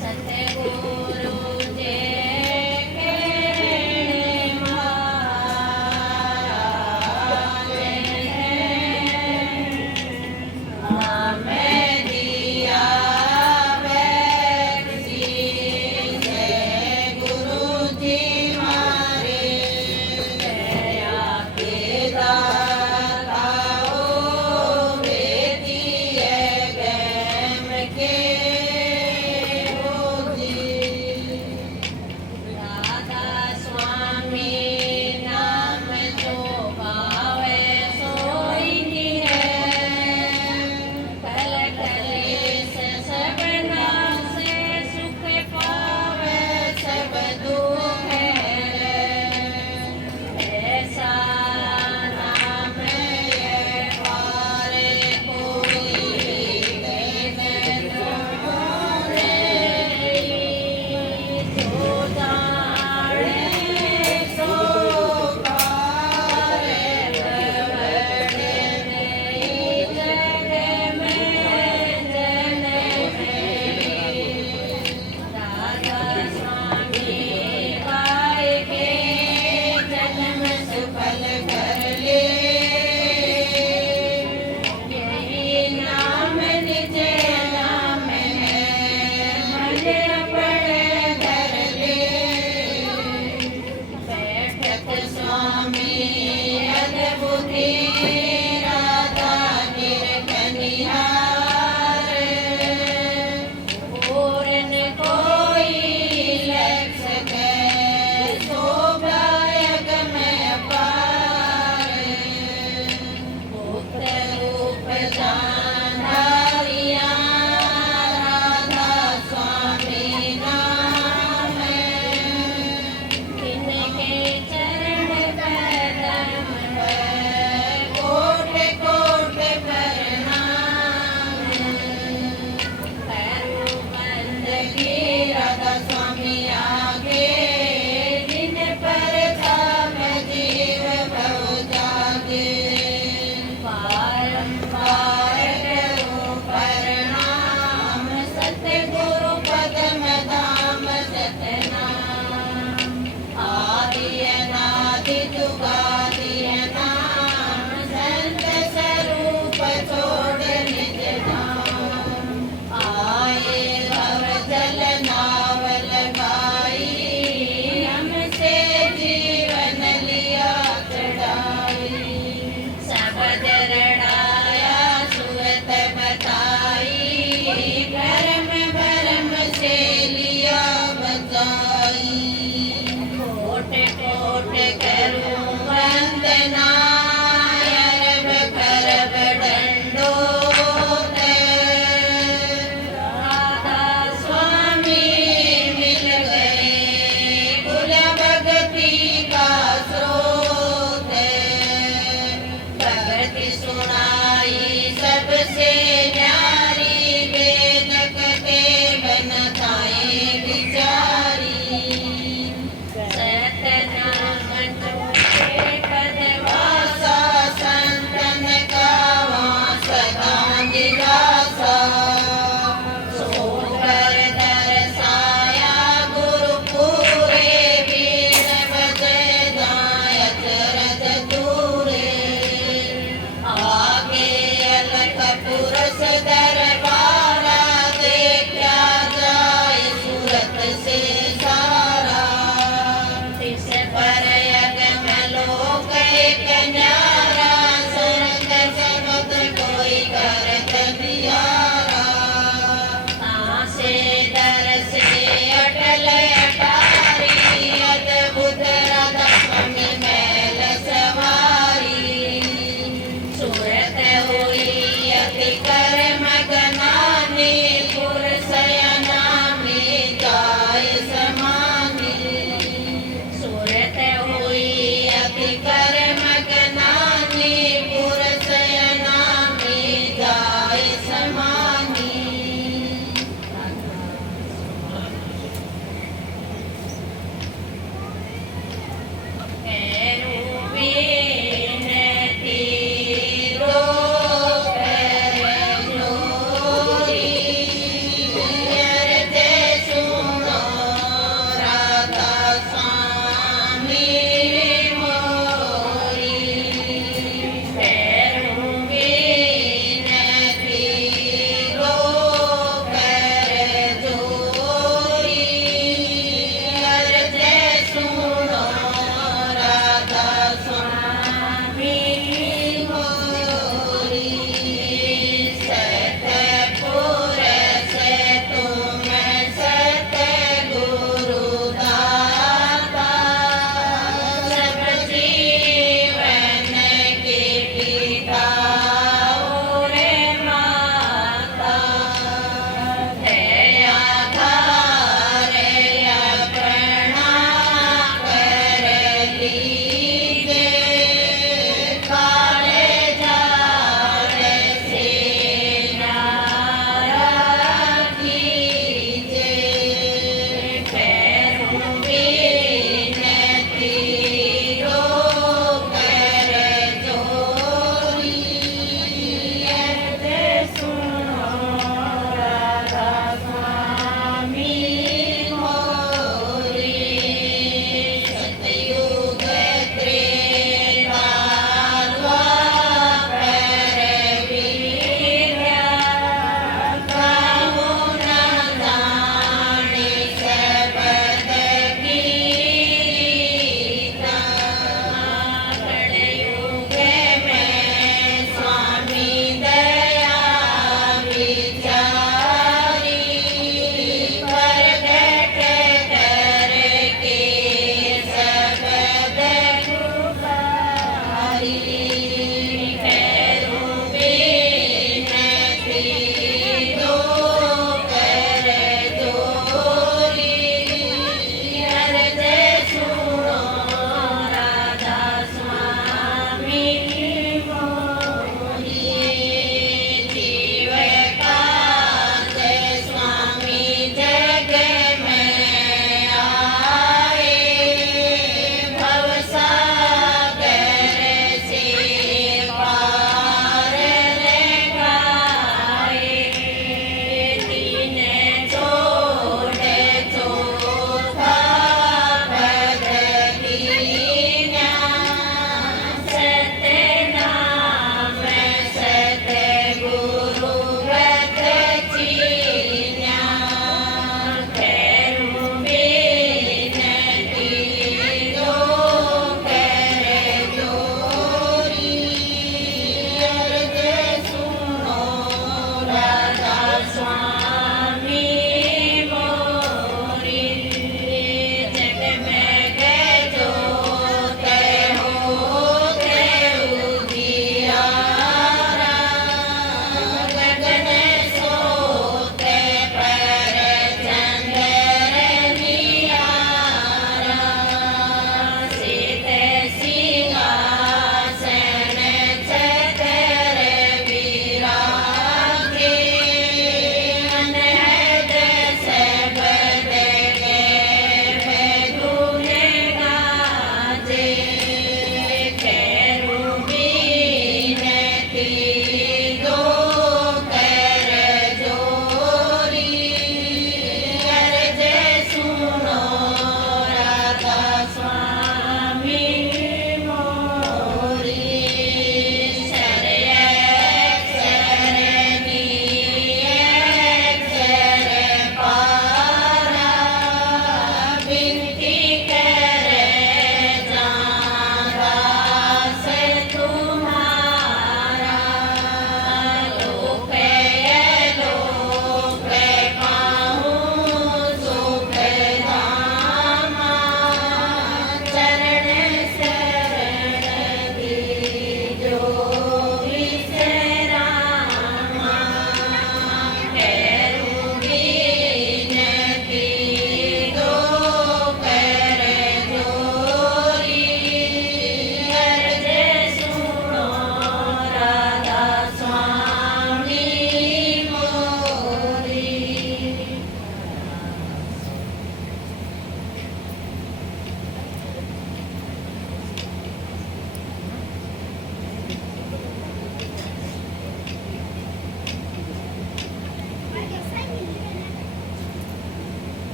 सतगुरु जे केणे महाराज हैं। हमें दिया वैसी जय गुरु जी मारे दया के दाता ओ वेदी है गैम के हो जी।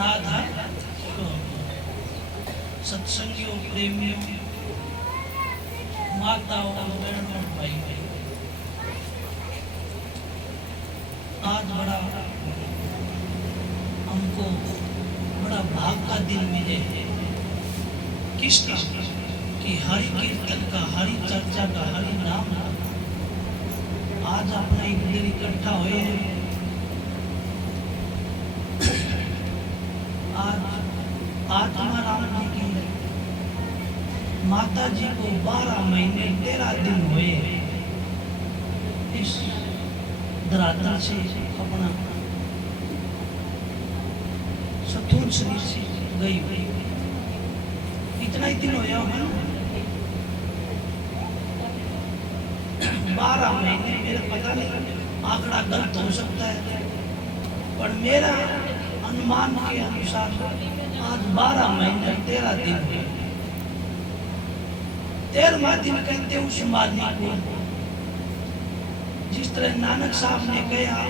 अनाथ है तो सत्संगियों, प्रेमियों, माताओं, बहनों, भाई, आज बड़ा हमको बड़ा भाग का दिन मिले है। किसका? कि हरि कीर्तन का, हरि चर्चा का, हरि नाम का। आज अपना एक दिन इकट्ठा हुए हैं। आज आत्मा राम जी की माता जी को 12 महीने 13 दिन हुए इस धरातल से अपना स्थूल शरीर से गई हुई। इतना ही दिन होया होगा 12 महीने। मेरा पता नहीं, आंकड़ा गलत हो सकता है, पर मेरा अनुमान के अनुसार आज 12 महीने 13 दिन हुए। 13वां दिन कहते उस मालिक को, जिस तरह नानक साहब ने कहा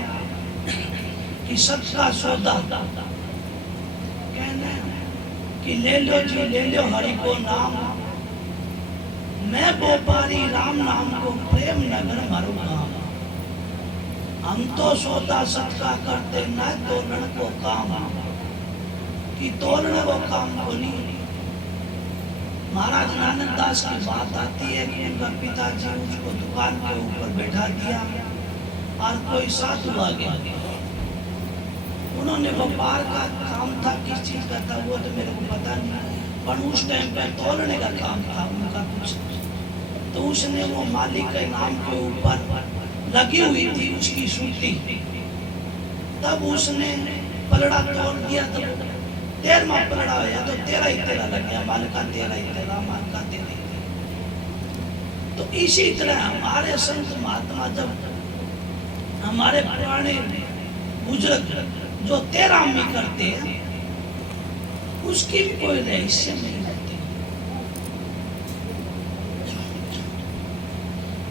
कि सच का सौदा कहना कि ले लो जी, ले लो हरि को नाम, मैं व्यापारी राम नाम को प्रेम नगर मारू काम। हम तो सौदा सच का करते न तोलन को काम, कि तोलने को काम को नहीं। महाराज नानक दास की बात आती है कि उनका पिताजी उसको दुकान के ऊपर बैठा दिया और कोई साधु आ गया। उन्होंने व्यापार का काम था, किस चीज का था वो तो मेरे को पता नहीं, पर उस टाइम पे तोलने का काम था उनका कुछ। तो उसने वो मालिक के नाम के ऊपर लगी हुई थी उसकी सूती, तब उसने पलड़ा तोड़ दिया। तब 13वां पलड़ा होया तो 13 ही 13 लग गया। मालिक का 13 ही 13, मालिक का 13 ही 13। तो इसी तरह हमारे संत महात्मा जब हमारे पुराने बुजुर्ग जो 13 में करते हैं उसकी भी कोई रहस्य नहीं रहती।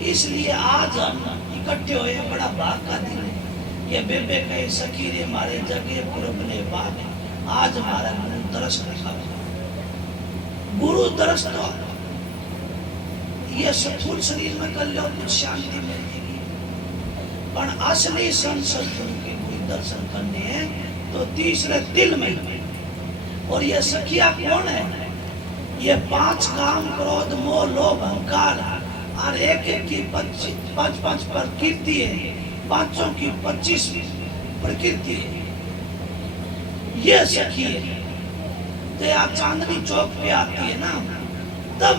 इसलिए आज हम इकट्ठे हुए, बड़ा भाग का दिन है। ये बेबे कहे सखी रे मारे जगे पुरबले बाग, आज हमारा गुरु दरस रखा। गुरु दरस तो ये स्थूल शरीर में कर लो कुछ शांति मिलेगी, पर असली संसद गुरु के कोई दर्शन करने हैं तो तीसरे दिल में। और ये सखिया कौन है? ये 5 काम, क्रोध, मोह, लोभ, अहंकार और एक की 5 प्रकृति है, 5 की 25 प्रकृति है। ये सखी है। तो आप चांदनी चौक पे आती है ना, तब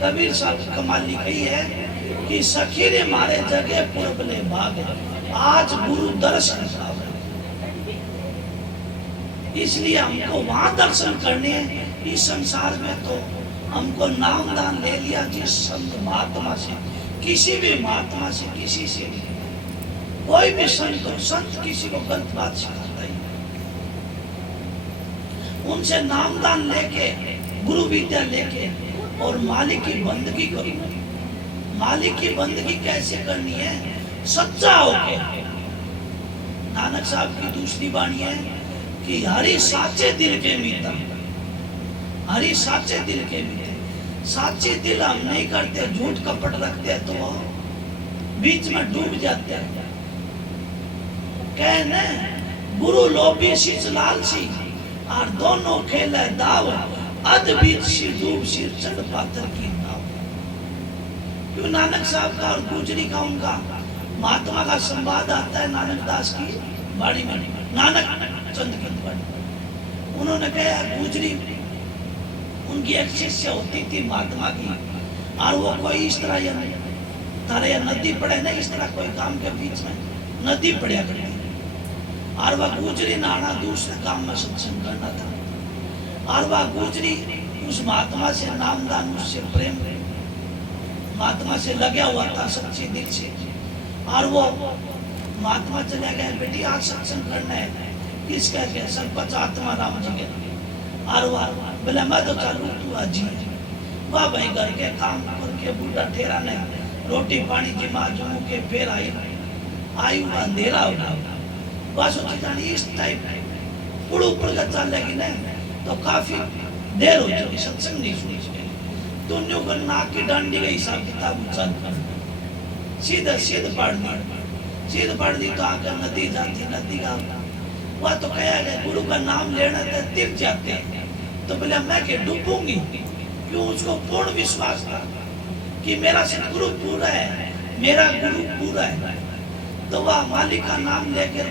कबीर साहब कमाल लिखी है कि सखी रे मारे जगह पुरबले भाग, आज गुरु दर्शन साहब। इसलिए हमको वहां दर्शन करने हैं। इस संसार में तो हमको नाम दान ले लिया जिस संत महात्मा से, किसी भी महात्मा से, किसी से भी, कोई भी संत हो, संत किसी को गलत बात सिखाता ही। उनसे नाम दान लेके, गुरु विद्या लेके और मालिक की बंदगी करो। मालिक की बंदगी कैसे करनी है? सच्चा होके। नानक साहब की दूसरी वाणी है कि हरि साचे दिल के मीता, हरि साचे दिल के मीते। साचे दिल हम नहीं करते, झूठ कपट रखते तो बीच में डूब जाते हैं। कहने गुरु लोभी शीश लालची और दोनों खेले दाव, अध बीच सिर डूब सिर चढ़ पाथर की नाव। क्यों? नानक साहब का और गुजरी का उनका महात्मा का संवाद आता है नानक दास की बाड़ी में, नानक चंद की बाड़ी। उन्होंने कहा गुजरी उनकी एक शिष्य होती थी महात्मा की, और वो कोई इस तरह तारे नदी पड़े ना, इस तरह कोई काम के बीच में नदी पड़ा करती, और वह गुजरी नहाना दूसरे काम में सत्संग करना था। और वह गुजरी उस महात्मा से नामदान, उससे प्रेम महात्मा से लगा हुआ था सच्चे दिल से। और वो महात्मा चले गए, बेटी आज सत्संग करना है, किसका के? सरपंच आत्मा राम जी के। और वह बोले मैं तो चालू तू अजी। वाह भाई, घर के काम करके बूढ़ा ठेरा नहीं, रोटी पानी की माँ जुमू के फिर आई अंधेरा हो गया। बस जानी इस टाइप पुड़ ऊपर का चलेगी ना तो काफी देर हो जाएगी, सत्संग नहीं सुनी सके। तो न्यू कर नाक की डांडी का हिसाब किताब चल सीधा सीध पढ़ दी तो आकर नदी जाती, नदी का वह तो कहा गया गुरु का नाम लेना तो तीर्थ जाते हैं। तो बोले मैं के डूबूंगी, क्यों? उसको पूर्ण विश्वास था कि मेरा सतगुरु पूरा है, मेरा गुरु पूरा है। तो वह मालिक का नाम लेकर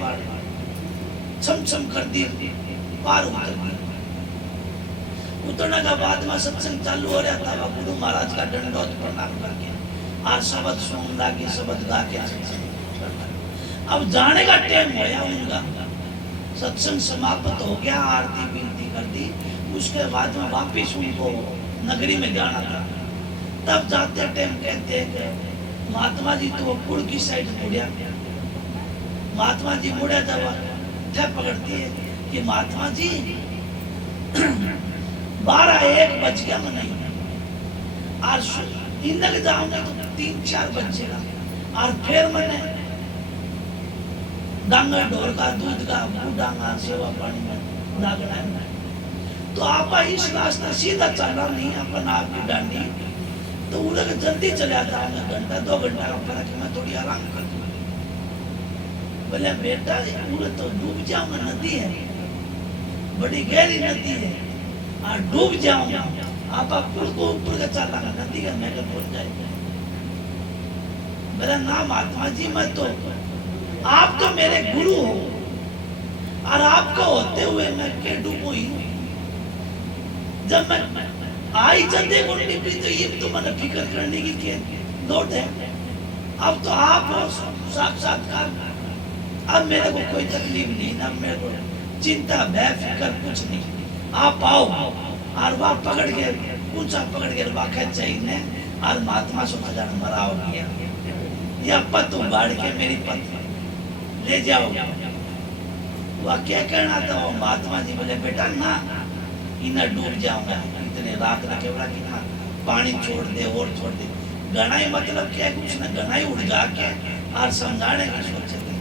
छम कर दी, पार उतर गई। उतरने का बाद में सत्संग चालू हो रहा था, वह गुरु महाराज का दंडोत प्रणाम करके और शब्द सुन लगी, शब्द गा के अब जाने का टाइम होया उनका, सत्संग समाप्त हो गया, आरती विनती कर दी। उसके बाद में वापिस उनको नगरी में जाना था। तब जाते टाइम कहते हैं महात्मा जी तो पुल की साइड मुड़िया, महात्मा जी मुड़े जब ठे पकड़ती है कि महात्मा जी 12-1 बज गया मैं नहीं, आज इन्नक जाऊंगा तो 3-4 बजेगा। और फिर मैंने डांगा ढोर का दूध का बूढ़ा सेवा पानी में लागना है। तो आप इस रास्ते सीधा चलना नहीं, अपन आपकी डांडी तो उधर जल्दी चले आता हूँ, घंटा 2 घंटा का फर्क है, मैं थोड़ी आराम कर दूँ। बोले बेटा उधर तो डूब जाऊंगा, नदी है, बड़ी गहरी नदी है, और डूब जाऊंगा। आप पुल को ऊपर का चलना, नदी का मैं पहुंच जाएगा। मेरा नाम महात्मा जी, मैं तो आप तो मेरे गुरु हो, और आपको होते हुए मैं के डूबू ही हूँ। जब मैं आई जल्दी गुंडी भी तो ये तो मैंने फिक्र करने की के लोट है। अब तो आप हो साक्षात्कार, अब मेरे को कोई तकलीफ नहीं, ना मेरे को चिंता भय फिक्र कुछ नहीं। आप आओ और वहाँ पकड़ के ऊंचा पकड़ के वाकई चाहिए, और महात्मा सोचा जाना मराओ किया या पत उगाड़ के मेरी पत्नी ले जाओ। वह क्या कहना था वो महात्मा जी बोले बेटा ना, इन्हें डूब जाऊंगा, इतने रात रखे बड़ा कि ना पानी छोड़ दे और छोड़ दे। गणाई मतलब क्या कुछ ना, गणाई उड़ जा के और समझाने की सोचे थे,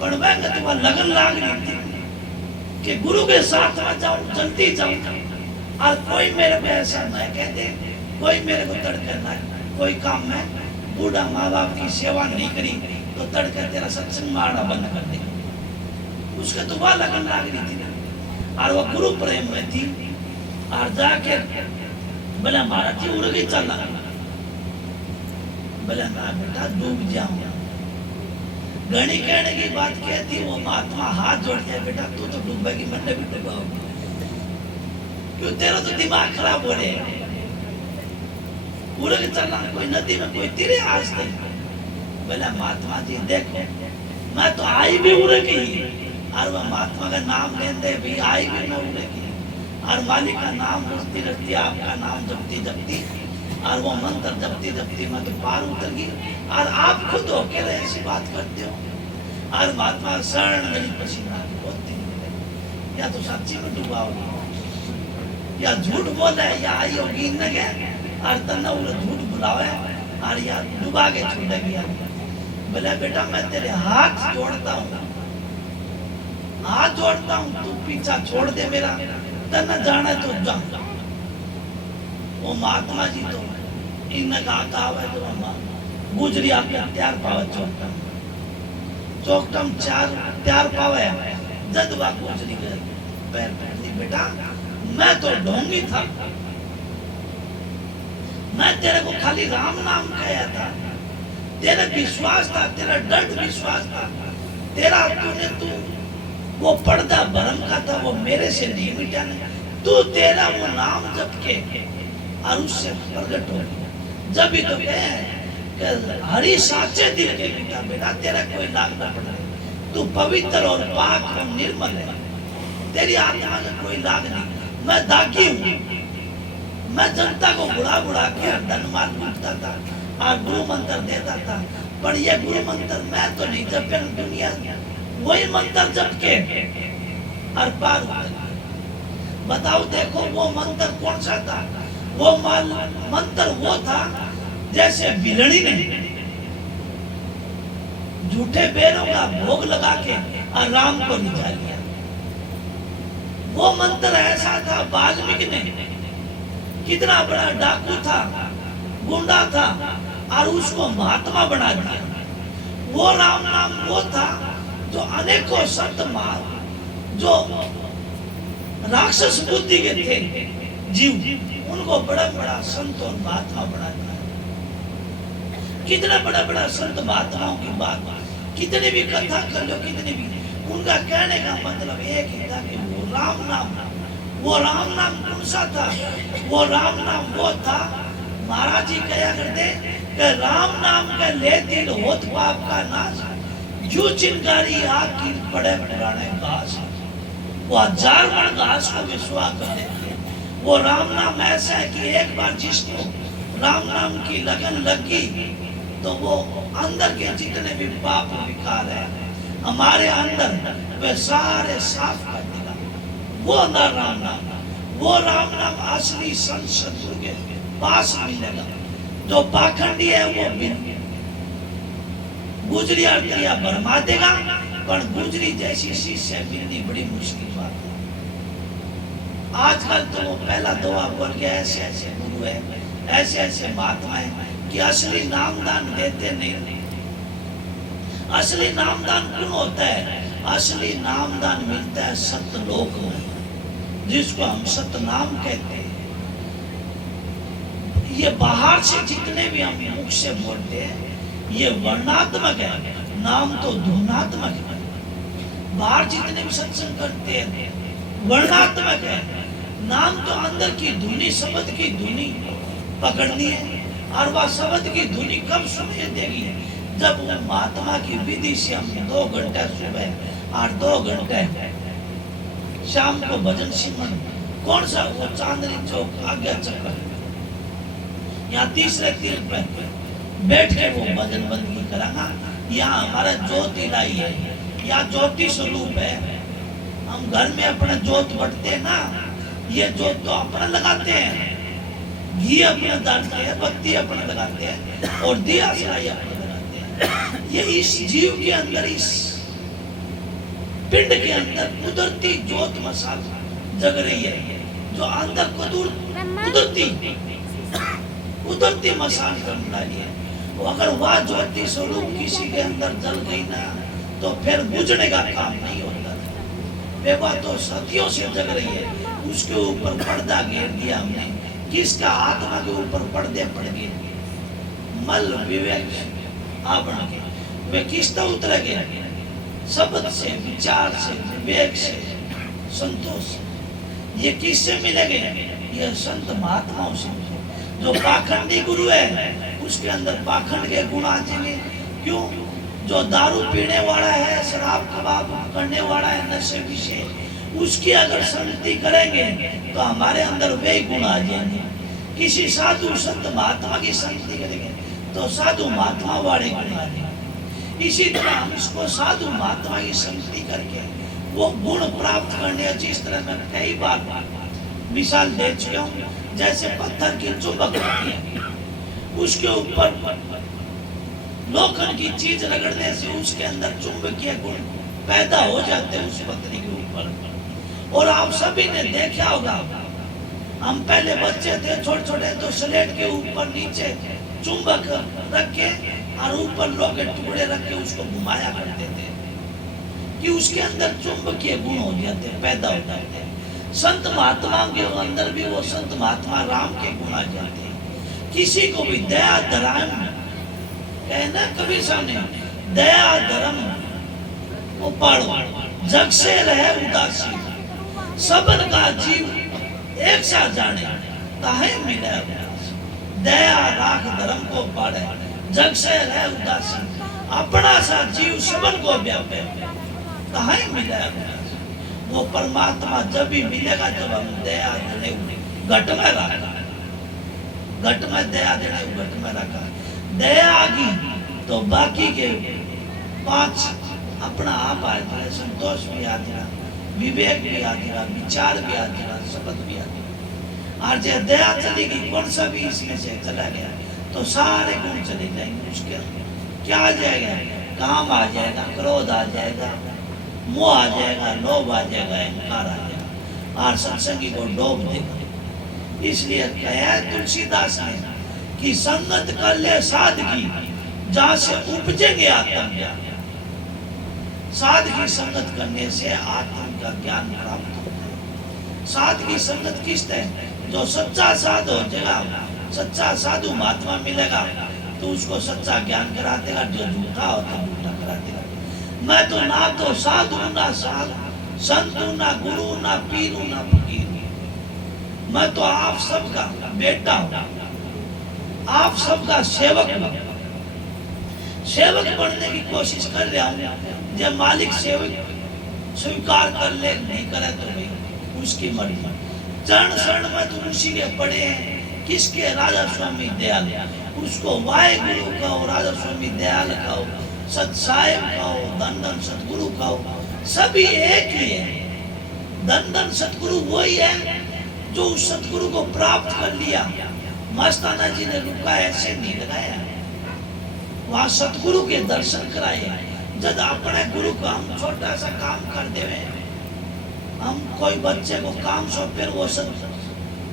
पर वह तो वह लगन लाग रही थी कि गुरु के साथ में जाऊं, जल्दी जाऊं। और कोई मेरे पे ऐसा न कहते, कोई मेरे को तड़के ना, कोई काम में बूढ़ा माँ बाप की सेवा नहीं करी तो तड़के तेरा सत्संग मारना बंद कर दे। उसके तो वह लगन लाग रही थी ना, और वह गुरु प्रेम में थी। और जाके बोला महाराज जी उड़ गई चलना, बोला ना बेटा डूब जाऊंगा। गणी कहने की बात कहती, वो महात्मा हाथ जोड़ दिया, बेटा तू तो डूबेगी, मैंने भी डूबाऊंगी, क्यों तेरा तो दिमाग खराब हो रहे हैं। उड़ के चलना, कोई नदी में कोई तिरे आज नहीं। बोला महात्मा जी देखो मैं तो आई भी उड़ गई, और वह महात्मा का नाम लेते भी आई भी मैं उड़ गई, और मालिक का नाम रचती रचती, आपका नाम जपती जपती, और वो मंत्र जपती जपती मैं तो पार उतर गई। और आप खुद होके ऐसी बात करते हो, और महात्मा शरण गली पसीना होती, या तो सच्ची में डूबा होगी, या झूठ बोला है, या आई होगी न गए और तना झूठ बुलावे, और या डुबा के छूटेगी। बोले बेटा मैं तेरे हाथ जोड़ता हूँ, हाथ जोड़ता हूँ, तू पीछा छोड़ दे मेरा, तना जाना तो जा। वो महात्मा जी तो इनका कहावत है तो गुजरी आके त्यार पावे चौकटम, चौकटम त्यार पावे जदवा गुजरी के पैर पड़ती। बेटा मैं तो ढोंगी था, मैं तेरे को खाली राम नाम कहया था, तेरा विश्वास था, तेरा दृढ़ विश्वास था, तेरा तूने तू वो पर्दा भरम का था, वो मेरे से नहीं मिटा नहीं। तू तेरा वो नाम जप के और उससे प्रकट हो गया। जब भी तो कहे हरि साचे दिल के बेटा, बेटा तेरा कोई लाग ना पड़ा, तू पवित्र और पाक और निर्मल है, तेरी आत्मा का कोई लाग नहीं। मैं दागी हूँ, मैं जनता को बुढ़ा बुढ़ा के धन माल लूटता था और गुरु मंत्र देता था, पर ये गुरु मंत्र मैं तो नहीं जपे, दुनिया वही मंत्र जप के और पार उतर। बताओ देखो वो मंत्र कौन सा था? वो मंत्र वो था जैसे बिलड़ी ने झूठे बेरों का भोग लगा के और राम को रिझा लिया। वो मंत्र ऐसा था, वाल्मीकि ने कितना बड़ा डाकू था, गुंडा था, और उसको महात्मा बना दिया। वो राम नाम वो था जो अनेकों संत मार जो राक्षस बुद्धि के थे जीव, उनको बड़ा बड़ा संत और महात्मा बना दिया। कितना बड़ा बड़ा संत महात्माओं की बात, कितने भी कथा कर लो, कितने भी, उनका कहने का मतलब एक ही था कि वो राम नाम कौन सा था? वो राम नाम वो था, महाराज जी कहा करते कि राम नाम का ले दिल होत पाप का नाश, जो चिंगारी आग की पड़े पुराने घास। वो 1000 मण घास को विश्वास कर देते। वो राम नाम ऐसा है कि एक बार जिसको राम नाम की लगन लगी तो वो अंदर के जितने भी पाप विकार है हमारे अंदर, वे सारे साफ कर देगा। वो राम नाम, वो राम नाम असली संत सतगुरु के पास मिलेगा। जो पाखंडी है वो गुजरी अर्थिया भरमा देगा, पर गुजरी जैसी शिष्य मिलनी बड़ी मुश्किल बात है। आजकल तो वो पहला दुआ बोल के ऐसे ऐसे गुरु है, ऐसे ऐसे महात्मा है कि असली नामदान देते नहीं। असली नामदान कौन होता है? असली नामदान मिलता है सतलोक में, जिसको हम सतनाम कहते हैं। ये बाहर से जितने भी हम मुख से बोलते हैं ये वर्णात्मक है, नाम तो धुनात्मक है। बाहर जितने भी सत्संग करते हैं वर्णात्मक है, नाम तो अंदर की धुनी, शब्द की धुनी पकड़नी है। और वह शब्द की धुनी कब सुनाई देगी? जब वो महात्मा की विधि से हम 2 घंटे सुबह और 2 घंटे शाम को भजन सिमरन, कौन सा वो चांदनी चौक आज्ञा चक्कर, यहाँ तीसरे तीर पे बैठ के वो भजन बंदगी कराना। यहाँ हमारा ज्योति लाई है, यहाँ ज्योति स्वरूप है। हम घर में अपना ज्योत बटते हैं ना, ये ज्योत तो अपना लगाते हैं, घी अपना डालते हैं, बत्ती अपना लगाते हैं, और दिया सराय अपना लगाते हैं। ये इस जीव के अंदर, इस पिंड के अंदर कुदरती ज्योत मसाल जग रही है, जो अंदर कुदरती मसाल जग रही है। अगर वह ज्योति स्वरूप किसी के अंदर जल गई ना, तो फिर बुझने का काम नहीं होता। वे तो सदियों से जग रही है, उसके ऊपर पर्दा घेर दिया हमने, किसका आत्मा के ऊपर पर्दे पड़ गए, मल विवेक आवरण के, वे किसका उतर गए? शब्द से, विचार से, विवेक से, संतोष। ये किससे मिलेंगे? ये संत महात्माओं से। जो पाखंडी गुरु है उसके अंदर पाखंड के गुण आ जाएंगे। क्यों? जो दारू पीने वाला है, शराब कबाब करने वाला है, नशे विषय, उसकी अगर संगति करेंगे तो हमारे अंदर वे गुण आ जाएंगे। किसी साधु संत महात्मा की संगति करेंगे तो साधु महात्मा वाले गुण आ जाएंगे। इसी तरह हम इसको साधु महात्मा की संगति करके वो गुण प्राप्त करने, जिस तरह मैं कई बार मिसाल दे चुका हूँ, जैसे पत्थर की चुंबक होती है, उसके ऊपर लोखंड की चीज रगड़ने से उसके अंदर चुंबकीय गुण पैदा हो जाते हैं उस पत्थर के ऊपर। और आप सभी ने देखा होगा, हम पहले बच्चे थे छोटे छोटे, तो स्लेट के ऊपर नीचे चुंबक रख के और ऊपर लोहे के टुकड़े रख के उसको घुमाया करते थे कि उसके अंदर चुंबकीय गुण हो जाते, पैदा हो जाते। संत महात्माओं के अंदर भी वो संत महात्मा राम के गुण आ जाते हैं। किसी को भी दया धर्म कहना, कभी सामने दया धर्म उपाड़ो, जग से रहे उदासी, सबन का जीव एक सा जाने, काहे मिले उदासी। दया राख धर्म को पाड़े, जग से रहे उदासी, अपना सा जीव सबन को व्यापे, काहे मिले उदासी। वो परमात्मा जब भी मिलेगा जब हम दया देने घट में रखा, घट में दया देने घट में रखा। दया आ गई तो बाकी के 5 अपना आप आ जाए, संतोष भी आ जाए, विवेक भी आ जाए, विचार भी आ जाए, शब्द भी आ जाए। और जब दया चलेगी, कौन सा भी इसमें से चला गया तो सारे गुण चले जाएंगे। उसके क्या आ जाएगा? काम आ जाएगा, क्रोध आ जाएगा, मोह आ जाएगा, लोभ आ जाएगा, अहंकार आ जाएगा और सत्संगी को डूब देगा। इसलिए कहा तुलसीदास ने कि संगत कर ले साधकी जहां से उपजेंगे आत्मज्ञान। साध की संगत करने से आत्म का ज्ञान प्राप्त होता है। साध की संगत किस है? जो सच्चा साधु हो जाएगा, सच्चा साधु महात्मा मिलेगा तो उसको सच्चा ज्ञान करा देगा, जो झूठा हो तो झूठा करा देगा। मैं तो ना तो साधु ना संत ना गुरु ना पीर ना फकीर, मैं तो आप सबका बेटा हूं, आप सबका सेवक हूं। सेवक बनने की कोशिश कर रहा हूं। जब मालिक सेवक स्वीकार कर ले, नहीं करे तो भाई उसकी मर्जी। चरण शरण में तो उसी के पड़े हैं। किसके? राजा स्वामी दयाल। उसको वाहे गुरु कहो, राजा स्वामी दयाल कहो, सत साहेब कहो, धन धन सतगुरु कहो, सभी एक ही है। धन धन सतगुरु वही है जो उस सतगुरु को प्राप्त कर लिया। मस्ताना जी ने रुका ऐसे नहीं लगाया, वहां सतगुरु के दर्शन कराए। जब अपने गुरु को हम छोटा सा काम कर देवे, हम कोई बच्चे को काम सौंपे, वो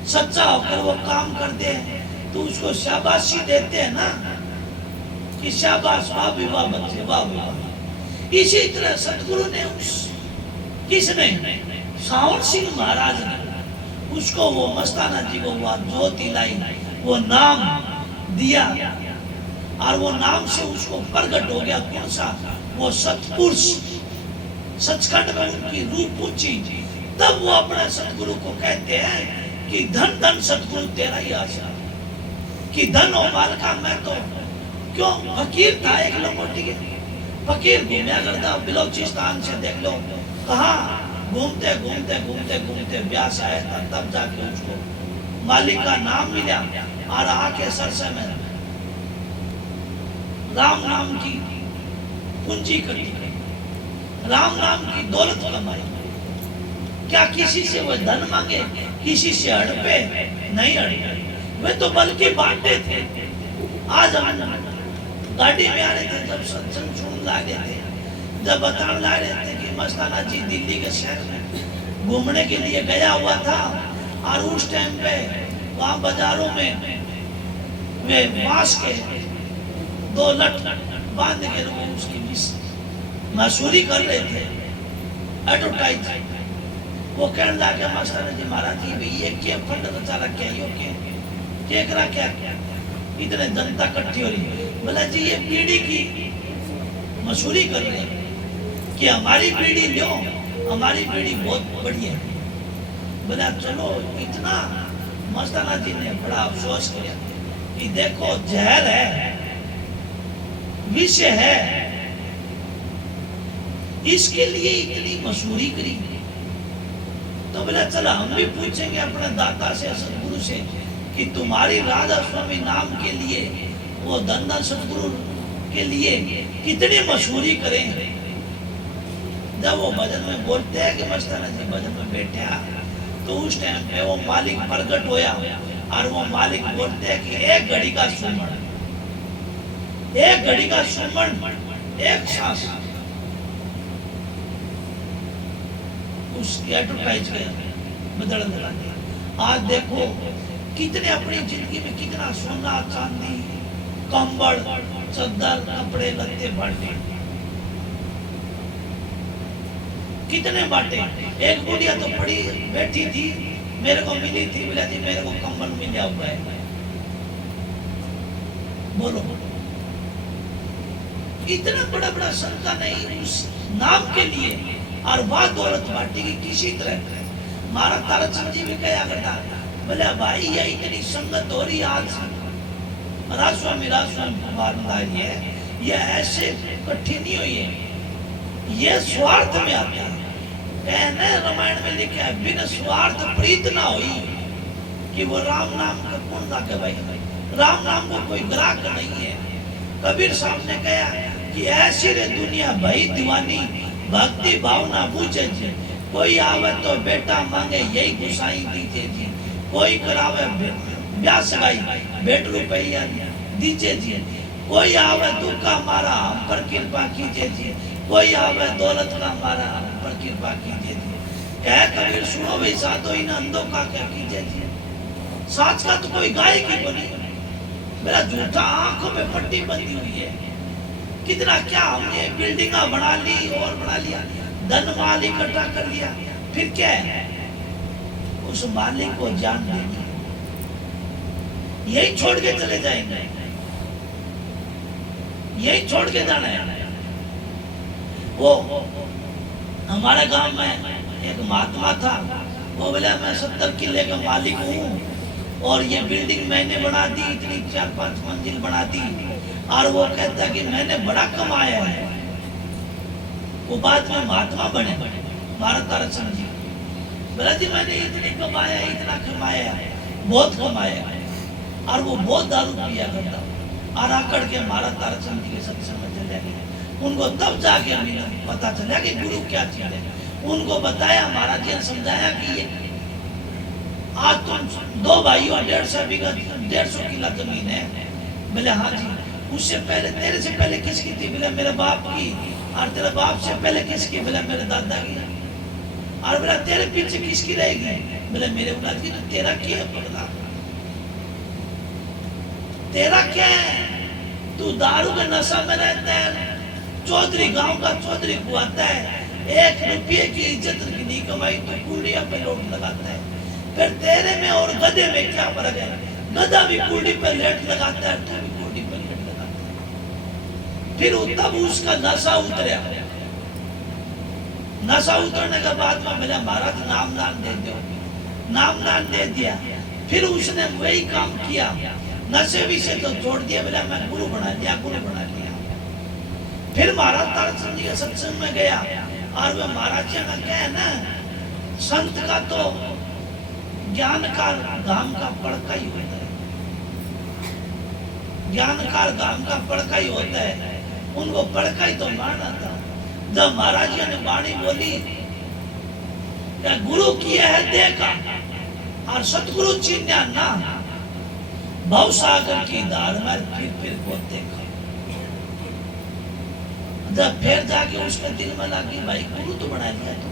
सच्चा होकर वो काम कर दे तो उसको शाबाशी देते हैं ना कि शाबाश, वाह भी वाह बच्चे, वाह भी वाह। इसी तरह सतगुरु ने किसने? सावन सिंह महाराज ने उसको वो मस्ताना जी को वो ज्योति लाई, वो नाम दिया और वो नाम से उसको प्रकट हो गया कौन सा? वो सतपुरुष। सचखंड में उनकी रूप पूछी, तब वो अपने सतगुरु को कहते हैं कि धन धन सतगुरु तेरा ही आशा, कि धन हो माल का। मैं तो क्यों फकीर था, एक लंगोटी के फकीर घूमया करता बिलोचिस्तान से, देख लो कहाँ घूमते घूमते घूमते घूमते ब्यास आया था, तब जाके उसको मालिक का नाम मिला और आके सरसे में राम नाम की पूंजी करी, राम नाम की दौलत कमाई। क्या किसी से वो धन मांगे? किसी से हड़पे? नहीं हड़पे, वे तो बल्कि बांटे थे। आज हम गाड़ी में आ रहे थे, जब सत्संग सुन लागे थे, जब बताने ला रहे थे कि मस्ताना जी दिल्ली के शहर में घूमने के लिए गया हुआ था और उस टाइम पे वहां बाजारों में वे बांस के 2 लट बांध के लोग उसकी मशहूरी कर रहे थे, एडवर्टाइज। वो कहने लगे मस्ताना जी महाराज जी, ये क्या फंड रचा रखे, यो क्या करा, क्या इतने जनता इकट्ठी हो रही। बोला जी ये पीढ़ी की मशहूरी कर रहे हैं कि हमारी पीढ़ी लो, हमारी पीढ़ी बहुत बढ़िया है। बोला चलो, इतना मस्ताना जी ने बड़ा अफसोस किया कि देखो जहर है, विषय है, इसके लिए इतनी मशहूरी करी। तो बोला चला हम भी पूछेंगे अपने दाता से, सतगुरु से, कि तुम्हारी राधा स्वामी नाम के लिए, वो धंधा सतगुरु के लिए कितनी मशहूरी करें। जब वो भजन में बोलते हैं कि मस्ताना जी भजन में बैठे, तो उस टाइम पे वो मालिक प्रकट होया और वो मालिक बोलते हैं कि एक घड़ी का सुमन, एक घड़ी का सुमन, एक सांस, उसकी एडवर्टाइज बदल दिया। आज देखो कितने अपनी जिंदगी में कितना सोना चांदी, कंबल, चद्दर, कपड़े लत्ते बांटे, कितने बांटे। एक बुढ़िया तो पड़ी बैठी थी, मेरे को मिली थी, बोला जी मेरे को कंबल मिला हुआ है। बोलो इतना बड़ा बड़ा संता नहीं उस नाम के लिए, और वह दौलत बांटेगी किसी तरह। मारा तारचंद जी भी कहा करता, बोले भाई ये इतनी संगत हो रही आज, राजस्वामी राजस्वामी है, ये ऐसे कठिनी हुई है, ये स्वार्थ में आता है। कहने रामायण में लिखा है, बिन स्वार्थ प्रीत ना हुई, कि वो राम नाम का कौन सा के भाई, राम नाम को कोई ग्राहक नहीं है। कबीर साहब ने कहा कि ऐसी रे दुनिया भाई दीवानी, भक्ति भावना पूछे जी, कोई आवे तो बेटा मांगे यही गुसाई दीजिए जी, कोई करावे ब्याह सगाई भेंट रुपया दीजिए जी, कोई आवे दुख का मारा हम पर कृपा कीजिए जी, कोई आवे दौलत का मारा हम पर कृपा कीजिए जी। कह कबीर सुनो भाई साधो इन अंधों का क्या कीजिए जी। साच का तो कोई गाय की बनी, मेरा झूठा आंखों में पट्टी बंधी हुई है। कितना क्या हमने बिल्डिंगा बना ली और बना लिया, धन माल इकट्ठा कर लिया, फिर क्या है? उस मालिक को जान देनी, यही छोड़ के चले जाएंगे, यही छोड़ के जाना है। वो हमारे गांव में एक महात्मा था, वो बोला मैं 70 किले का मालिक हूँ और ये बिल्डिंग मैंने बना दी, इतनी 4-5 मंजिल बना दी, और वो कहता कि मैंने बड़ा कमाया है। वो बाद में महात्मा बने, भारत तारक जी। बोला जी मैंने इतने कमाया, इतना कमाया, बहुत कमाया, और वो बहुत दारू पिया करता, और आकड़ के महाराज तारक जी के सत्संग में चले गए। उनको तब जाके पता चला कि गुरु क्या चीज है। उनको बताया, महाराज जी ने समझाया कि ये आज तुम 2 भाइयों 150 किला जमीन है। बोले हाँ जी। उससे पहले तेरे से पहले किसकी थी? बोले मेरे बाप की। और तेरे बाप से पहले किसकी? बोले मेरे दादा की। और बोला तेरे पीछे किसकी रहेगी? बोले मेरे औलाद की। तो तेरा क्या है पगला? तेरा क्या है? तू दारू के नशा में रहता है, चौधरी गांव का चौधरी कुआता है, 1 रुपये की इज्जत नहीं कमाई तो कुड़िया पे लोट लगाता है। फिर तेरे में और गधे में क्या फर्क है? गधा भी कुड़ी पे लेट लगाता है, तू भी कुड़ी पे लेट लगाता है। फिर तब उसका नशा उतरा। नशा उतरने के बाद में मेरा महाराज नाम दान दे दो, नाम दान दे दिया। फिर उसने वही काम किया, नशे भी से तो छोड़ दिया। बोला मैं गुरु बना लिया, गुरु बना लिया। फिर महाराज तारक जी के सत्संग में गया, और वह महाराज जी ने कहा ना, संत का तो ज्ञान का धाम का पड़का ही होता है, ज्ञान का धाम का पड़का ही होता है। उनको पड़का ही तो मारना था। जब महाराज जी ने वाणी बोली, क्या गुरु किया है देखा, और सतगुरु चिन्ह ना, भव सागर की धार में फिर को देखा। जब फिर जाके उसके दिल में लगी, भाई गुरु तो बना लिया, तो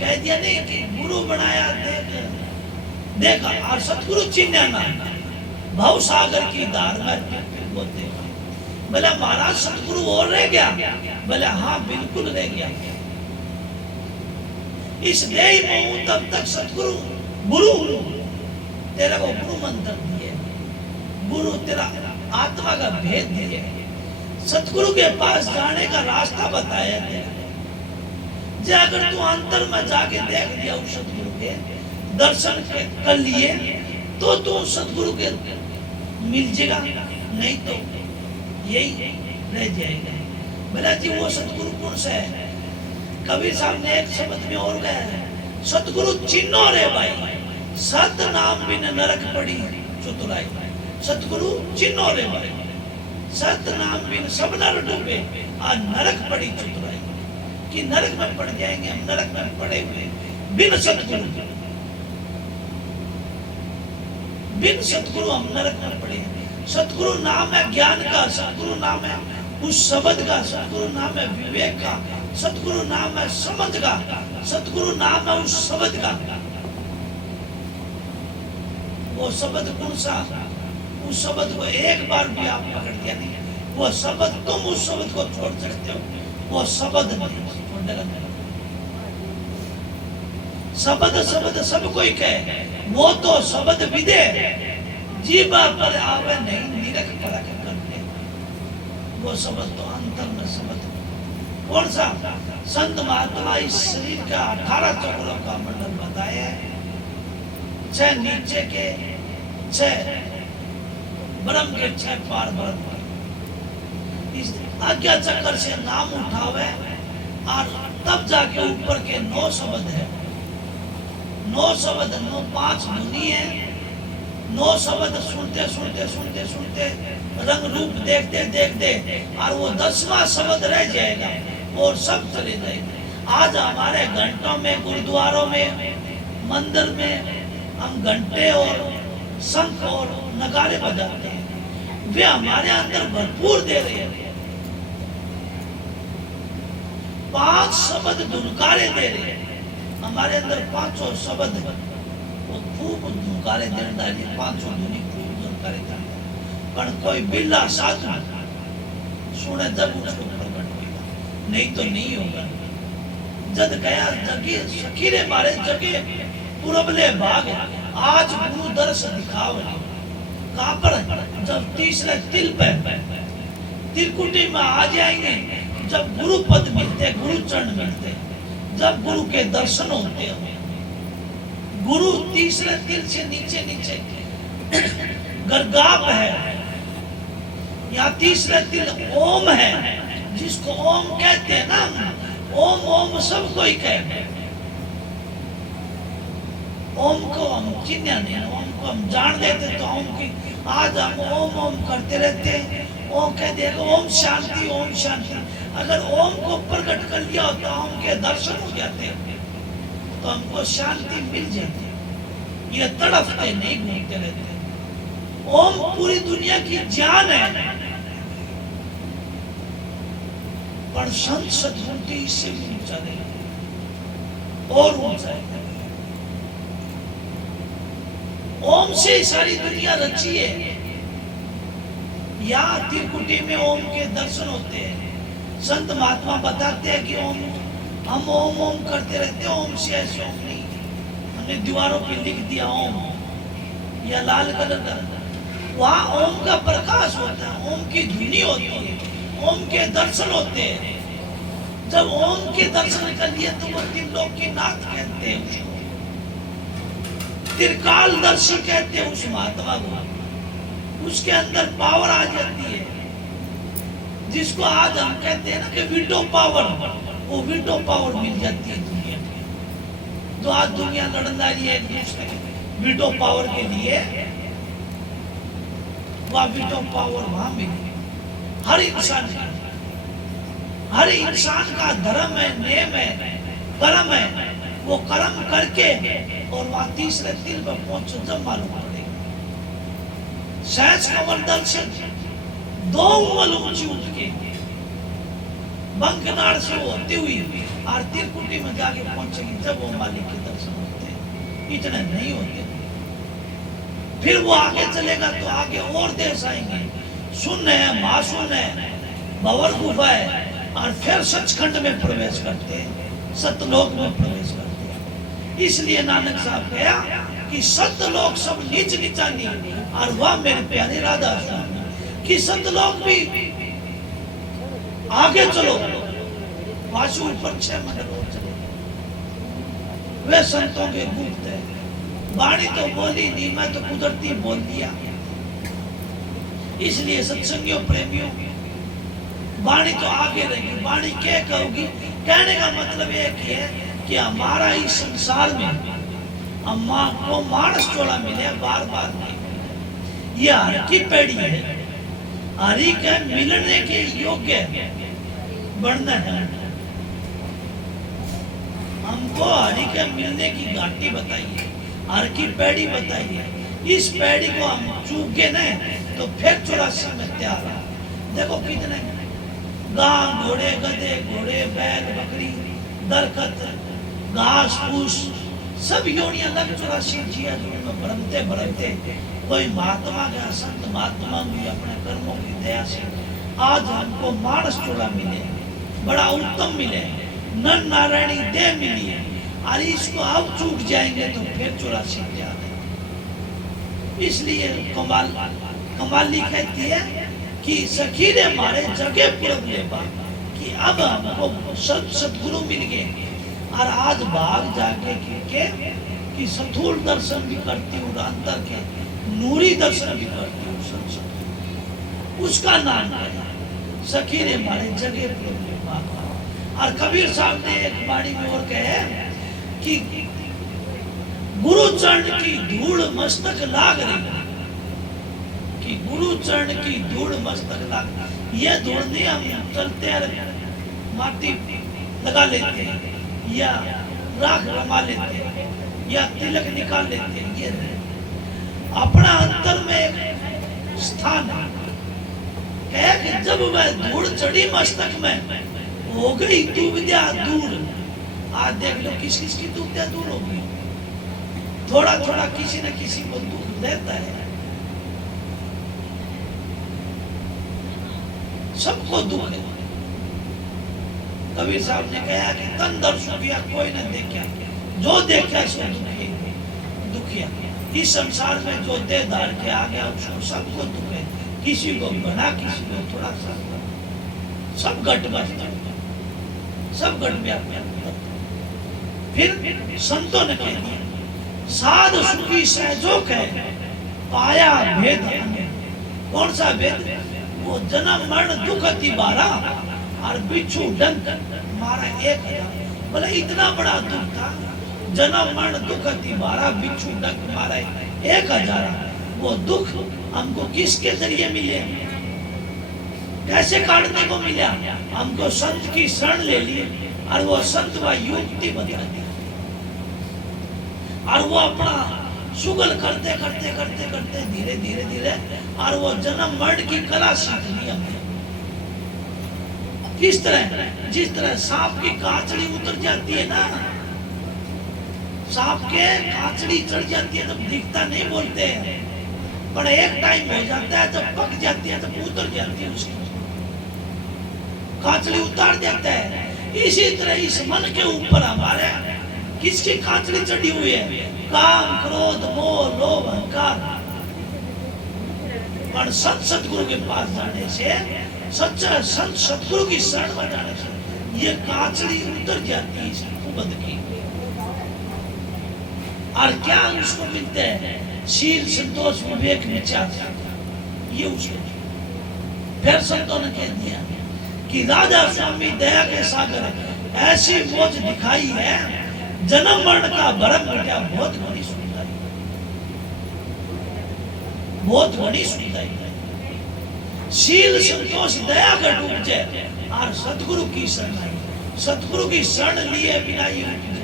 कह दिया नहीं कि गुरु बनाया देखा, और सतगुरु चिन्ह ना, भव सागर की धार में फिर को देखा। बोला महाराज सतगुरु और रह गया? बोला हाँ बिल्कुल रह गया। इस देह में हूं तब तक सतगुरु गुरु हूं। तेरे को गुरु मंत्र दिए, गुरु तेरा आत्मा का भेद दिए, सतगुरु के पास जाने का रास्ता बताया गया। जो अगर तू अंतर में जाके देख लिया उस सतगुरु के दर्शन कर लिए, तो तू सतगुरु के मिल जाएगा, नहीं तो यही रह जाएगा। बोला जी वो सतगुरु कौन सा है? कबीर साहब ने एक शब्द में और गया है, सतगुरु चिन्हो रे भाई, सत नाम बिन नरक पड़ी चतुराई। सतगुरु चिन्हो रे भाई, सत नाम बिन सब नर डूबे, और नरक पड़ी चतुराई। कि नरक में पड़ जाएंगे हम, नरक में पड़े हुए बिन सतगुरु, बिन सतगुरु हम नरक में पड़े। सतगुरु नाम है ज्ञान का, सतगुरु नाम है उस शब्द का, सतगुरु नाम है विवेक का, सतगुरु नाम है समझ का, सतगुरु नाम है उस शब्द का। वो शब्द कौन सा? उस शब्द को एक बार भी आप पकड़ लिया नहीं, वो शब्द तुम उस शब्द को छोड़ सकते हो, वो शब्द नहीं छोड़ने का। शब्द शब्द सब कोई कहे, वो तो शब्द विदे, जीवा पर आवे नहीं निरख परख करने। वो शब्द तो अंतर में शब्द कौन सा? संत महात्मा इस शरीर का 18 चक्रों का मंडल बताया है, 6 नीचे के, 6 ब्रह्म के, 6 पार ब्रह्म। इस आज्ञा चक्र से नाम उठावे, और तब जाके ऊपर के 9 शब्द है, 9 शब्द, 5 मुनि है। 9 शब्द सुनते सुनते सुनते सुनते रंग रूप देखते देखते, और वो 10वां शब्द रह जाएगा और सब चले जाएंगे। आज हमारे घंटों में, गुरुद्वारों में, मंदिर में हम घंटे और शंख और नगारे बजाते हैं। वे हमारे अंदर भरपूर दे रहे हैं। 5 शब्द धुनकारे दे रहे हैं हमारे अंदर। 5 शब्द वो खूब धुनकारे देता है। 5 धुनी खूब धुनकारे देता है। पर कोई बिल्ला साधु सुने जब उसको प्रकट होगा, नहीं तो नहीं होगा। जद गया जगे सखीरे मारे जगे पुरबले भाग। आज गुरु दर्श दिखावे कहां पर? जब तीसरे तिल पे तिलकुटी में आ जाएंगे, जब गुरु पद मिलते, गुरु चरण मिलते, जब गुरु के दर्शन होते हैं। गुरु तीसरे तिल से नीचे नीचे गर्गाप है, या तीसरे तिल ओम है, जिसको ओम कहते हैं ना। ओम ओम सब कोई कहते हैं। ओम को हम चिन्ह नहीं, ओम को हम जान देते तो ओम की आज हम ओम ओम करते रहते हैं। ओम कह देगा ओम शांति, ओम शांति। अगर ओम को प्रकट कर लिया तो ओम के दर्शन हो जाते हैं, तो हमको शांति मिल जाती है। ये तड़पते नहीं, घूमते रहते। ओम पूरी दुनिया की जान है, पर संत सद्गुरु इससे भी ऊंचा नहीं और ऊंचा है। ओम से सारी दुनिया रची है। या त्रिकुटी में ओम के दर्शन होते हैं। संत महात्मा बताते हैं कि ओम हम ओम ओम करते रहते हैं। ओम से ऐसे ओम नहीं, हमने दीवारों पे लिख दिया ओम या लाल कलर का, वहां ओम का प्रकाश होता है, ओम की ध्वनि होती है, ओम के दर्शन होते हैं। जब ओम के दर्शन कर लिए तो वो त्रिलोक की नाथ कहते हैं उसको, त्रिकालदर्शी कहते हैं उस महात्मा को। उसके अंदर पावर आ जाती है, जिसको आज हम कहते हैं ना कि विडो पावर, वो विडो पावर मिल जाती है दुनिया में। जो आज दुनिया लड़ रही है एक दूसरे विडो पावर के लिए, वह विडो पावर वहां मिली। हर इंसान का धर्म है, नेम है, कर्म है। वो कर्म करके और वहां तीसरे तिल पर पहुंचो जब मालूम पड़ेगा। सहज कमल दर्शन 2 उंगल ऊंची उठ के बंकनाड़ से होती हुई और त्रिकुटी में जाके पहुंचेगी जब वो मालिक के दर्शन होते हैं। इतने नहीं होते। फिर वो आगे चलेगा तो आगे और देश आएंगे। सुन है, महासुन है, भंवर गुफा है, और फिर सचखंड में प्रवेश करते हैं, सतलोक में प्रवेश करते हैं। इसलिए नानक साहब कहा कि सतलोक सब नीच नीचानी, और वह मेरे प्यारे राधा स्वामी कि सतलोक भी आगे चलो, वासु ऊपर 6 मंडल और चले। वे संतों के गुप्त है। वाणी तो बोली नहीं, मैं तो कुदरती बोल दिया। इसलिए सत्संगियों प्रेमियों, वाणी तो आगे रहेगी। वाणी क्या कहोगी? कहने का मतलब एक ही है कि हमारा इस संसार में अम्मा को मानस चोला मिले, बार बार नहीं। ये हर की पेड़ी है, हरि के मिलने के योग्य बढ़ना है। हमको हरि के मिलने की घाटी बताइए, हर की पेड़ी बताइए। इस पेड़ी को हम चूके नहीं तो फिर 84 में तैयार है। देखो कितने गां, घोड़े, गधे, घोड़े, बैल, बकरी, दरखत, घास फूस सब योनियां लग 84 जिया में भरमते भरमते कोई महात्मा का संत महात्मा भी अपने कर्मों की दया से आज हमको मानस चोला मिले, बड़ा उत्तम मिले, नर नारायणी देह मिली है। और इसको अब चूक जाएंगे तो फिर 84 याद है। इसलिए कमाली कहती है कि सखी ने मारे जगे पूरब ले बा, कि अब हमको सतगुरु मिल गए। और आज भाग जाके कि सथूल दर्शन भी करती हूँ, अंतर के नूरी दर्शन भी करती हूँ। उसका नाम है सखी ने मारे जगे पूरब ले बा। और कबीर साहब ने एक बाणी में और कहे कि गुरु चरण की धूल मस्तक लाग रही, कि गुरु चरण की धूल मस्तक लाग। ये धूल नहीं हम चलते हैं माटी लगा लेते हैं, या राख रमा लेते हैं, या तिलक निकाल लेते हैं। ये अपना अंतर में एक स्थान है, कहे कि जब वह धूड़ चढ़ी मस्तक में हो गई दुविधा दूर। आज देख लो किस किस की दुविधा दूर हो गई। थोड़ा थोड़ा किसी न किसी को दुख देता है, सबको दुख है। कबीर साहब ने कहा कि तन दर सुखिया कोई न देखा, जो देखा सो दुखिया। इस संसार में जो दे धार के आ गया उसको सबको दुख है, किसी को बड़ा किसी को थोड़ा सा, सब घट बसता, सब घट में। फिर संतों ने कह दिया साध सुखी सहजो कह पाया भेद। कौन सा भेद? वो जन्म मरण दुख अति बारा और बिच्छू डंक मारा 1000। बोले इतना बड़ा दुख था, जन्म मरण दुख अति बारा, बिच्छू डंक मारा 1000। वो दुख हमको किसके जरिए मिले, कैसे काटने को मिला? हमको संत की शरण ले लिए और वो संत व युक्ति बता दी और वो अपना शुगल करते करते करते करते धीरे धीरे धीरे और वो जन्म मरण की कला सीख ली हमने। किस तरह? जिस तरह सांप की कांचड़ी उतर जाती है ना, सांप के कांचड़ी चढ़ जाती है तब दिखता नहीं बोलते हैं, पर एक टाइम हो जाता है जब पक जाती है तब उतर जाती है, उसकी कांचड़ी उतार देता है। इसी तरह इस मन के ऊपर हमारे किसकी कांचड़ी चढ़ी हुई है? काम क्रोध मोह लोभ अहंकार। पर सतगुरु के पास जाने से, सच्चा संत सतगुरु की शरण में जाने से ये कांचड़ी उतर जाती है इसकी बद की। और क्या उसको मिलते हैं? शील संतोष विवेक विचार, ये उसको। फिर संतों ने कह दिया कि राजा स्वामी दया के सागर ऐसी मौज दिखाई है, जन्म मरण का भरम मिटा बहुत बड़ी सुविधा, बहुत बड़ी सुविधा है। शील संतोष दया का डूब जाए और सतगुरु की शरण, सतगुरु की शरण लिए बिना ये नहीं,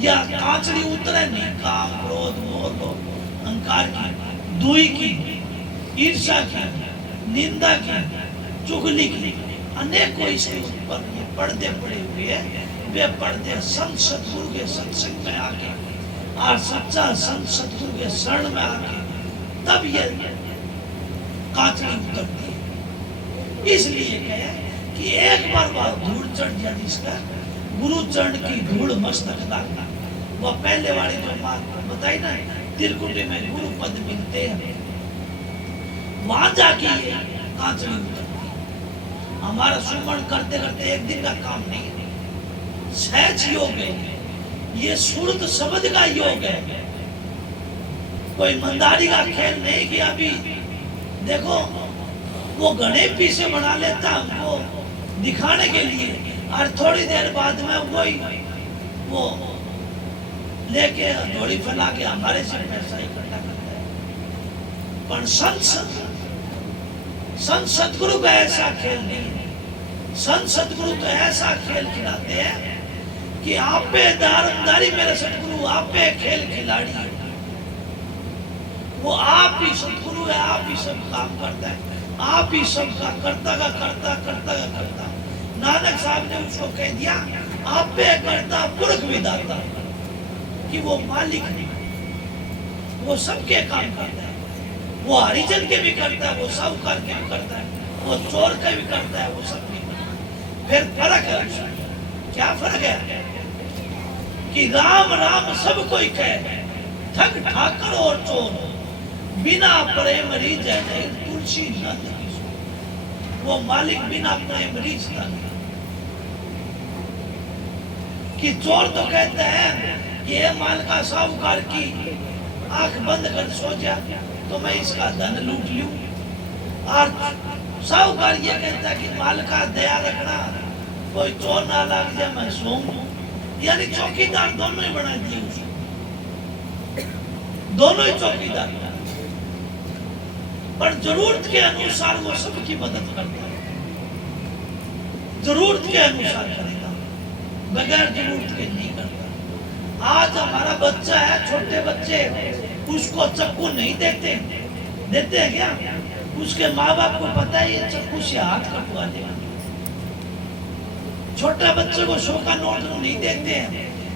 या कांचड़ी उतरे नहीं। काम क्रोध मोह लोभ अहंकार की, दुई की, ईर्ष्या की, निंदा की, चुगली की, अनेकों इसके ऊपर ये पर्दे पड़े हुए हैं। वे पर्दे संत सतगुरु के सत्संग में आके और सच्चा संत सतगुरु के शरण में आके तब ये कांचड़ी उतरती है। इसलिए कहे कि एक बार वह धूल चढ़ जाए जिसका, गुरु चरण की धूल मस्तक डालना। वो पहले वाली जो बात बताई ना, त्रिकुटी में गुरु पद मिलते हैं, वहां जाके कांचड़ी उतरती। हमारा सुमरण करते करते एक दिन का काम नहीं है, सहज योग है ये, सुरत शब्द का योग है, कोई मंदारी का खेल नहीं किया। अभी देखो वो घने पीछे बना लेता हमको दिखाने के लिए और थोड़ी देर बाद में वही वो लेके डोरी फैला के हमारे से पैसा इकट्ठा करता है। पर संत सतगुरु का ऐसा खेल नहीं है। संत सतगुरु तो ऐसा खेल खिलाते हैं कि आप पे दारमदारी मेरे सतगुरु, आप पे खेल खिलाड़ी है। वो आप ही सतगुरु है, आप ही सब काम करता है, आप ही सबका करता का करता, करता का करता। नानक साहब ने उसको कह दिया आप पे करता पुरख विधाता, कि वो मालिक नहीं, वो सबके काम करता है। वो हरिजन के भी करता है, वो साहूकार के भी करता है, वो चोर के भी करता है, वो सबके। फिर फर्क है, क्या फर्क है? कि राम राम सब कोई कहे, ठग ठाकर और चोर, बिना प्रेम रीझ नहीं तुलसी नंद की। वो मालिक बिना प्रेम रीझता नहीं। कि चोर तो कहते हैं कि ये माल का साहूकार की आंख बंद कर सो जा तो मैं इसका धन लूट लूं, और साहूकार ये कहता है कि माल का दया रखना, कोई चोर ना लग जाए मैं सोऊं। यानी चौकीदार दोनों ही बना दिए उसको, दोनों ही चौकीदार। पर जरूरत के अनुसार वो सबकी मदद करता है, जरूरत के अनुसार करेगा, बगैर जरूरत के नहीं करता। आज हमारा बच्चा है, छोटे बच्चे, उसको चक्कू नहीं देते, देते हैं क्या? उसके माँ बाप को पता है ये चाकू से हाथ कटवा देगा। छोटा बच्चे को 100 का नोट नहीं देते हैं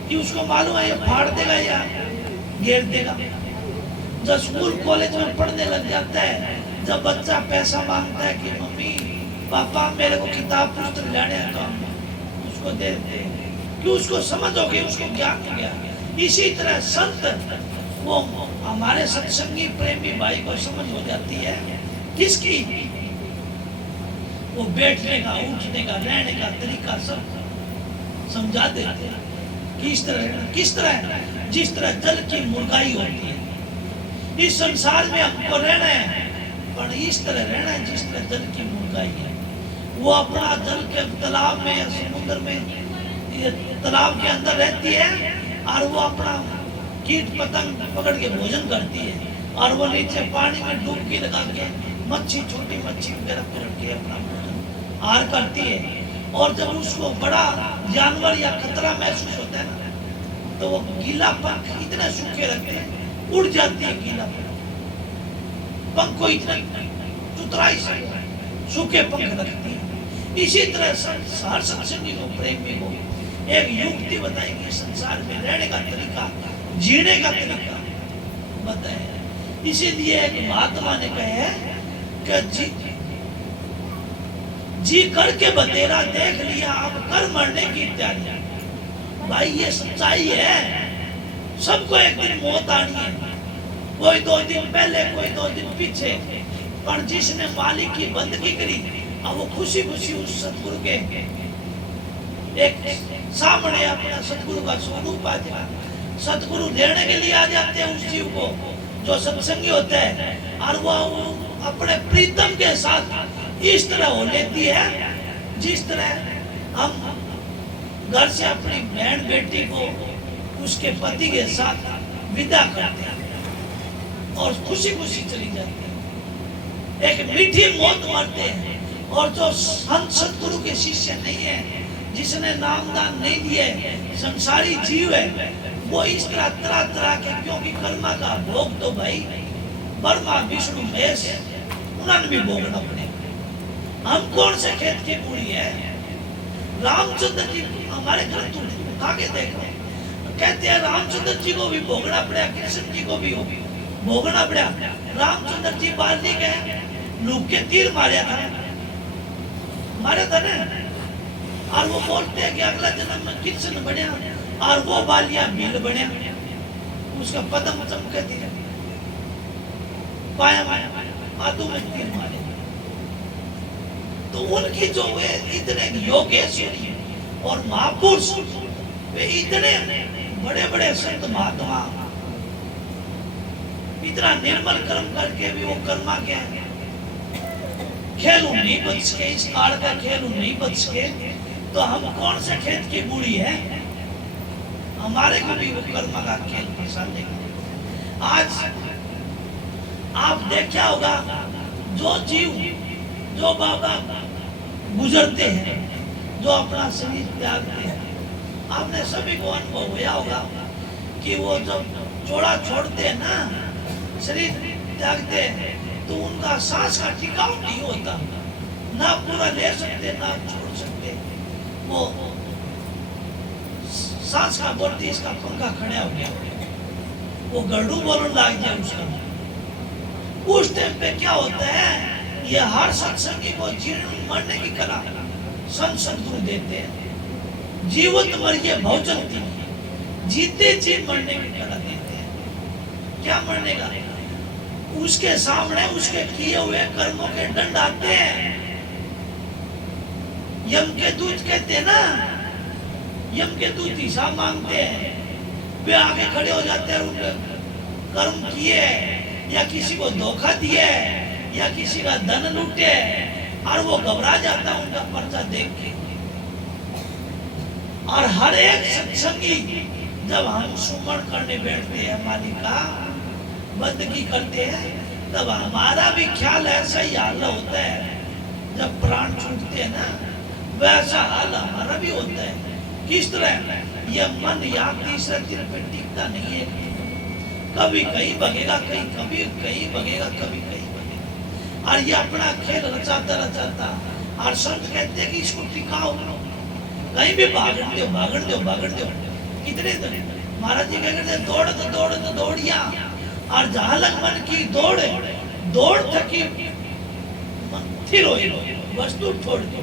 कि उसको मालूम है ये फाड़ देगा या घेर देगा। जब स्कूल कॉलेज में पढ़ने लग जाता है, जब बच्चा पैसा मांगता है कि मम्मी पापा मेरे को किताब पुस्तक लाने का, उसको दे देते हैं कि उसको समझ हो गई, उसको ज्ञान हो गया। इसी तरह संत वो हमारे सत्संगी प्रेमी भाई को समझ हो जाती है किसकी, वो बैठने का, उठने का, रहने का तरीका सब समझा देते हैं। किस तरह जिस तरह जल की मुर्गाई होती है। इस संसार में हमको रहना है, पर इस तरह रहना है जिस तरह जल की मुर्गाई है। वो अपना जल के तालाब में या समुद्र में, तालाब के अंदर रहती है और वो अपना कीट पतंग पकड़ के भोजन करती है, और वो नीचे पानी में डुबकी लगा के मच्छी, छोटी मच्छी वगैरह पकड़ के अपना भोजन आहार करती है। और जब उसको बड़ा जानवर या खतरा महसूस होता है ना, तो वो गीला पंख इतने सूखे रखते हैं, उड़ जाती है गीला पंख को, इतना चुतराई से सूखे पंख रखती है। इसी तरह संसार सत्संगी को, प्रेमी को एक युक्ति बताएंगे, संसार में रहने का तरीका, जीने का तरीका बताया। इसीलिए एक महात्मा ने कहे कि जी करके बतेरा देख लिया, अब कर मरने की तैयारी। भाई ये सच्चाई है, सबको एक दिन मौत आनी है, कोई 2 दिन पहले, कोई 2 दिन पीछे। पर जिसने मालिक की बंदगी करी, अब वो खुशी खुशी उस सतगुरु के एक सामने अपना सतगुरु का स्वरूप आ जाए। सतगुरु लेने के लिए आ जाते हैं उस जीव को जो सत्संगी होता है, और वो अपने प्रीतम के साथ इस तरह हो लेती है जिस तरह हम घर से अपनी बहन बेटी को उसके पति के साथ विदा करते हैं और खुशी खुशी चली जाती है, एक मीठी मौत मरते हैं। और जो संत सतगुरु के शिष्य नहीं है, जिसने नामदान नहीं दिए, संसारी जीव है, वो इस तरह तरह के, क्योंकि कर्मा का भोग तो भाई ब्रह्मा विष्णु महेश उन्होंने भी भोगना पड़ेगा। हम कौन से खेत की पूरी है? रामचंद्र जी हमारे घर तुम उठा के देखो, कहते हैं रामचंद्र जी को भी भोगना पड़ा, कृष्ण जी को भी भोगना पड़ा। रामचंद्र जी बाली गए, लूक के तीर मारा था ना, और वो बोलते हैं कि अगला जन्म में कृष्ण बना और वो बालिया भील बना, उसका पदम चमके थे, पाया आदू में तीर मारे। तो उनकी जो वे इतने योगेश्वरी और महापुरुष, वे इतने बड़े बड़े संत महात्मा, इतना निर्मल कर्म करके भी वो कर्मा के खेलू नहीं बच सके, इस काल का खेलू नहीं बच सके, तो हम कौन से खेत की बूढ़ी है? हमारे को भी वो कर्मा का खेल पसंद है। आज आप देखा होगा, जो जीव, जो बाबा गुजरते हैं, जो अपना शरीर त्यागते हैं, आपने सभी को अनुभव हुआ होगा कि वो जब जोड़ा छोड़ते हैं ना, शरीर त्यागते हैं, तो उनका सांस का टिकाव नहीं होता, ना पूरा ले सकते ना छोड़ सकते। वो सांस का बोलती, इसका पंखा खड़ा हो गया, वो गरडू बोलने लग गया उसका। उस टाइम पे क्या होता है, ये हर सत्संगी को जीवन मरने की कला संत सतगुरु देते हैं। जीवत मरिए भवजंती, जीते जी मरने की कला देते हैं। क्या मरने का? उसके सामने उसके किए हुए कर्मों के दंड आते हैं। यम के दूत कहते हैं ना, यम के दूत हिसाब मांगते हैं, वे आगे खड़े हो जाते हैं, उनके कर्म किए या किसी को धोखा दिए या किसी का धन लूटे, और वो घबरा जाता है उनका पर्चा देख के। और हर एक सत्संगी जब हम सुमरण करने बैठते हैं, मालिका बंदगी करते हैं, तब हमारा भी ख्याल ऐसा ही हाल होता है। जब प्राण छूटते हैं ना, वैसा हाल हमारा भी होता है। किस तरह? यह मन याद तीसरे दिन पे टिकता नहीं है, कभी कहीं भगेगा, कहीं कभी कहीं भगेगा, कभी कहीं भगेगा। और ये अपना खेल रचाता रचाता, और संत कहते हैं कि इसको टिकाओ, कहीं भी भागण दो। कितने दिन महाराज जी कहते हैं दौड़ दौड़िया, और जहां लग मन की दौड़ थकी थिर होई, वस्तु छोड़ के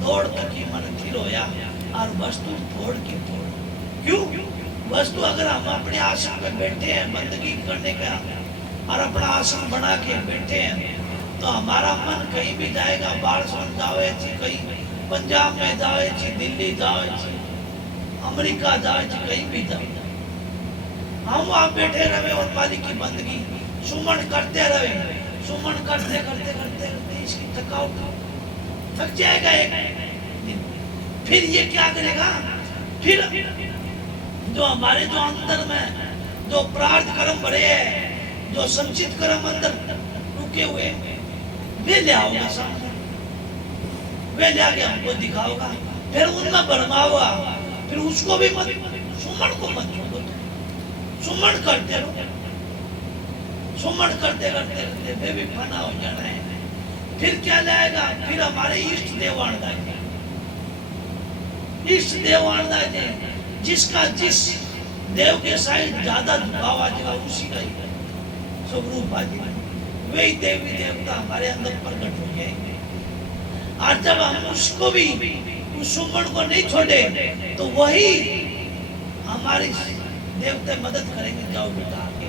दौड़ थकी मन थिर होया, और वस्तु छोड़ के क्यों? वस्तु अगर हम अपने आसन पे बैठे हैं बंदगी करने का, और अपना आसन बना के बैठे हैं, तो हमारा मन कहीं भी जाएगा, बारसोन जावे छी, कहीं पंजाब में जावे छी, दिल्ली जावे छी, अमेरिका जावे छी, कहीं भी जावे, हम वहां बैठे रहे और मालिक की बंदगी सुमन करते रहे, सुमन करते करते करते करते इसकी थकावट थक जाएगा एक दिन। फिर ये क्या करेगा? फिर जो हमारे जो अंदर में जो प्रार्थ कर्म भरे हैं, जो संचित कर्म अंदर रुके हुए, वे ले आओगे सामने, वे ले आके हमको दिखाओगा, फिर उनमें भरमाओगा, फिर उसको भी मत, सुमन को मत छोड़ो, सुमन करते रहो, सुमन करते करते करते वे भी फना हो जाना है। फिर क्या लाएगा? फिर हमारे इष्ट देव आनंद, इष्ट देव आनंद, जिसका जिस देव के साइड ज्यादा झुकाव आ जाएगा उसी का ही स्वरूप आ जाएगा, वही देवी देवता हमारे अंदर प्रकट हो जाएंगे। और जब हम उसको भी, उस सुमन को नहीं छोड़े, तो वही हमारे देवता मदद करेंगे, जाओ बेटा आगे,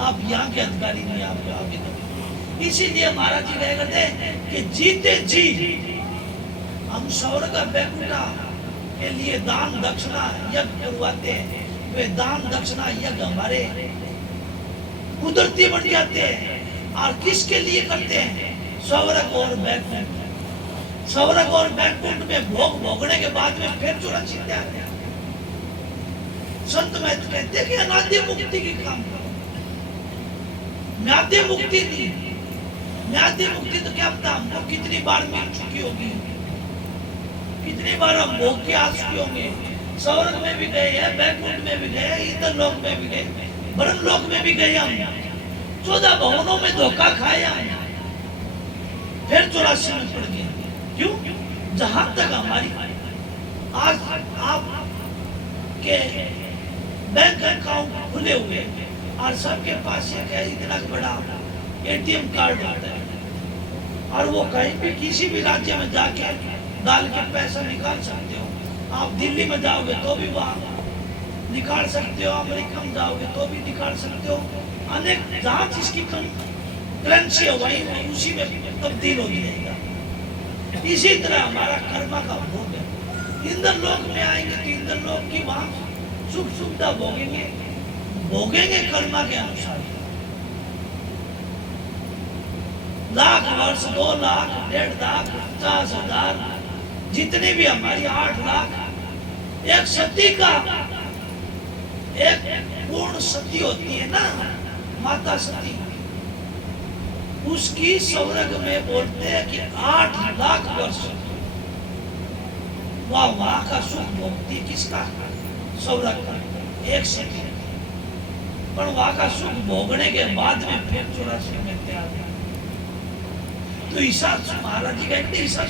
आप यहाँ के अधिकारी नहीं, आप आगे तो। इसीलिए महाराज जी कह करते कि जीते जी हम स्वर्ग बैकुंठा के लिए दान दक्षिणा यज्ञ करवाते हैं, वे दान दक्षिणा यज्ञ हमारे कुदरती बन जाते हैं। और किसके लिए करते हैं? स्वर्ग और बैकुंठ, स्वर्ग और बैकुंठ में भोग भोगने के बाद में फिर सुरक्षित आते हैं। संत में कहते हैं कि अनादि मुक्ति की काम करो, म्यादि मुक्ति नहीं। म्यादि मुक्ति तो क्या पता हमको कितनी बार मिल चुकी होगी, कितनी बार हम भोग के आ चुके होंगे। स्वर्ग में भी गए हैं, बैकुंठ में भी गए, इंद्र लोक में भी गए, वरुण लोक में भी गए, हम 14 भवनों में धोखा खाया, फिर 84 में पड़ गए। क्यों? जहां तक हमारी आज आप के बैंक अकाउंट खुले हुए और सबके पास ये इतना बड़ा एटीएम कार्ड होता है, और वो कहीं भी किसी भी राज्य में जाके डाल के पैसा निकाल सकते हो। आप दिल्ली में जाओगे तो भी वहाँ निकाल सकते हो, अमेरिका में जाओगे तो भी निकाल सकते हो। अनेक जहाँ जिसकी करेंसी है वही उसी में तब्दील हो जाएगा। इसी तरह हमारा कर्मा का भोग है। इंद्र लोक में आएंगे तो इंद्र लोक की वहाँ सुख सुविधा भोगेंगे, भोगेंगे कर्मा के अनुसार। लाख वर्ष, 2 लाख, 1.5 लाख, 50,000, जितने भी हमारी 8 लाख, एक सती का एक पूर्ण सती होती है ना, माता सती, उसकी स्वर्ग में बोलते हैं कि 8 लाख वर्ष वहां का सुख भोगती। किसका? स्वर्ग का एक सती। पर वहां का सुख भोगने के बाद में फिर 84 में त्याग। तो ईसा महाराज जी कहते ईसा